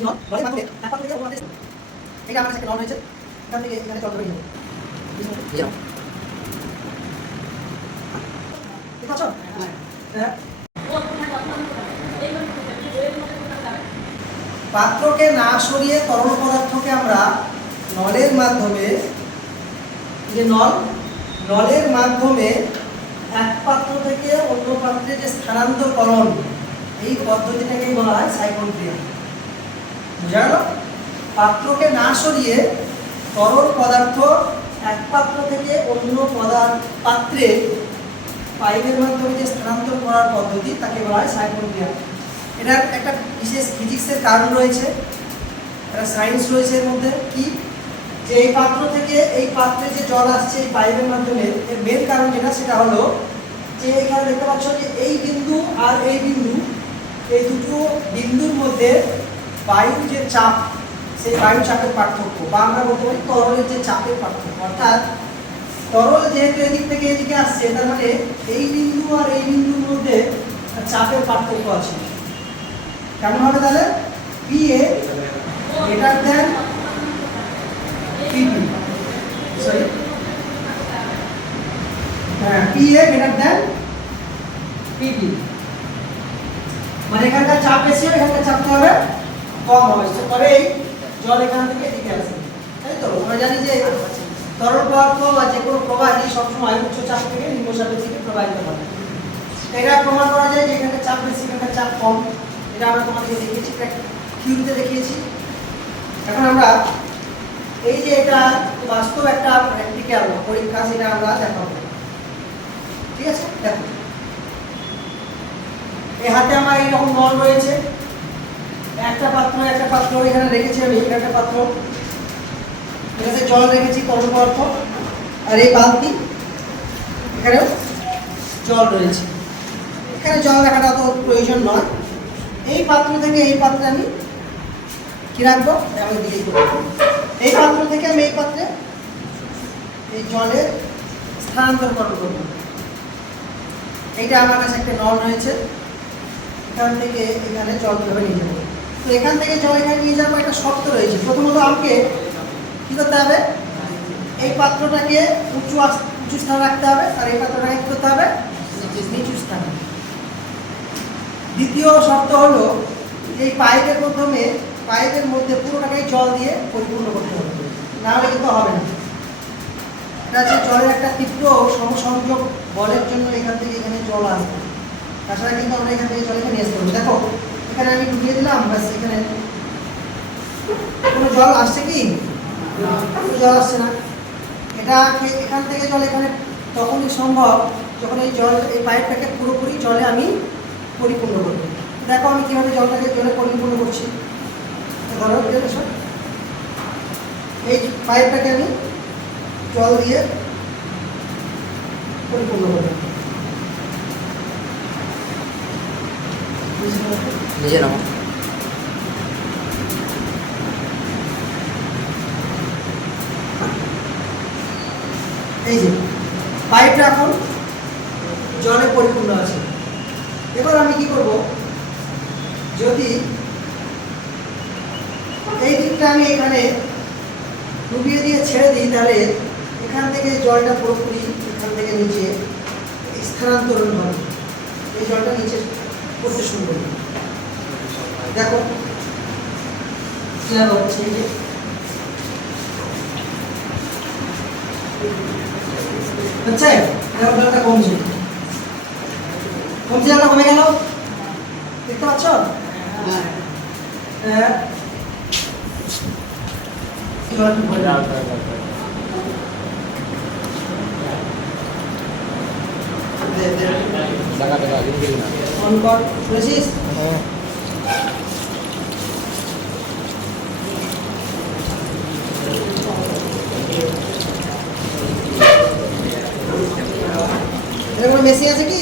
এক পাত্র এটা আমার কাছে হয়েছে। এখান থেকে এখানে যাব। ঠিক আছে হ্যাঁ। পাত্রকে না সরিয়ে তরল পদার্থকে আমরা নলের মাধ্যমে যে নল নলের মাধ্যমে এক পাত্র থেকে অন্য পাত্রে যে স্থানান্তরকরণ এই পদ্ধতিটাকেই বলা হয় সাইক্লোন ক্রিয়া। বোঝা গেল পাত্রকে না সরিয়ে তরল পদার্থ এক পাত্র থেকে অন্য পদার্থ পাত্রে পাইপের মাধ্যমে যে স্থানান্তর করার পদ্ধতি, তাকে বলা হয় সাইক্লোন এটার একটা বিশেষ ফিজিক্সের কারণ রয়েছে। একটা সায়েন্স রয়েছে এর মধ্যে কি? যে এই পাত্র থেকে এই পাত্রে যে জল আসছে এই পাইপের মাধ্যমে, এর মেন কারণ যেটা, সেটা হলো যে এখানে দেখতে পাচ্ছ যে এই বিন্দু আর এই বিন্দু, এই দুটো বিন্দুর মধ্যে বায়ুর যে চাপ, সেই বায়ু চাপের পার্থক্য, বা আমরা বলতে পারি তরলের যে চাপের পার্থক্য, অর্থাৎ তরল যেহেতু এদিক থেকে এদিকে আসছে, তার মানে এই বিন্দু আর এই বিন্দুর মধ্যে চাপের পার্থক্য আছে। কেমন হবে তাহলে? P A greater than P B sorry হ্যাঁ P A greater than P B মানে এখানকার চাপ বেশি হবে, এখানকার চাপ হবে। কম হবে। তো তবেই জল এখান থেকে এদিকে আসবে তাই তো? আমরা জানি যে তরল পদার্থ বা যে কোনো প্রবাহী সবসময় উচ্চ চাপ থেকে নিম্ন চাপের দিকে প্রবাহিত হবে এটা প্রমাণ করা যায় যে এখানে চাপ বেশি এখানকার চাপ কম। এটা আমরা তোমাদেরকে দেখিয়েছি থিওরিতে দেখিয়েছি। এখন আমরা এই যে এটা বাস্তব একটা প্র্যাকটিক্যাল পরীক্ষা সেটা আমরা দেখাবো। ঠিক আছে? দেখো। এই হাতে আমার এইরকম নল রয়েছে। একটা পাত্র একটা পাত্র, এখানে রেখেছি আমি একটা পাত্র। এখানে জল রেখেছি তরল পদার্থ? আর এই বালতি, এখানেও জল রয়েছে। এখানে জল রাখাটা অত প্রয়োজন নয়। এই পাত্র থেকে এই পাত্রে আমি কি রাখব? আমি দিয়ে এই পাত্র থেকে আমি এই পাত্রে এই জলের স্থানান্তরকরণ করব। এইটা আমার কাছে একটা নল রয়েছে। এখান থেকে এখানে জল কীভাবে নিয়ে যাব? তো এখান থেকে জল এখানে নিয়ে যাব একটা শর্ত রয়েছে। প্রথমত আমাকে কী করতে হবে? এই পাত্রটাকে উঁচু উঁচু স্থান রাখতে হবে আর এই পাত্রটাকে কী করতে হবে? নিচু স্থানে। দ্বিতীয় শর্ত হলো এই পাইপের মাধ্যমে পাইপের মধ্যে পুরোটাকেই জল দিয়ে পরিপূর্ণ করতে হবে। না হলে কিন্তু হবে না। এটা হচ্ছে জলের একটা তীব্র সমসংযোগ, বলের জন্য এখান থেকে এখানে জল আসবে। তাছাড়া কিন্তু আমরা এখান থেকে জল এখানে নিয়ে আসতে পারব। দেখো এখানে আমি ঢুকিয়ে দিলাম, ব্যাস এখানে। কোনো জল আসছে কি? জল আসছে না। এটা এখান থেকে জল এখানে তখনই সম্ভব যখন এই জল, এই পাইপটাকে পুরোপুরি জলে আমি পরিপূর্ণ করব। দেখো আমি কীভাবে জলটাকে জলে পরিপূর্ণ করছি। ধরো। এই পাইপটাকে আমি জল দিয়ে পরিপূর্ণ করব। নিজে নাও। এই যে, পাইপটা এখন জলে পরিপূর্ণ আছে। এবার আমি কি করব? যদি এই দিকটা আমি এখানে ডুবিয়ে দিয়ে ছেড়ে দিই, তাহলে এখান থেকে জলটা পুরোপুরি এখান থেকে নিচে স্থানান্তরণ হবে। এই জলটা নিচে পড়তে শুরু করবে। দেখো, কীভাবে হচ্ছে যে হচ্ছে জলটা কমছে। কমছে জলটা কমে গেল? দেখতে পাচ্ছ? হ্যাঁ। দাও। টাকা টাকা দিন। না অন কর শুনেছিস? হ্যাঁ। এর কোনো মেশিন আছে কি?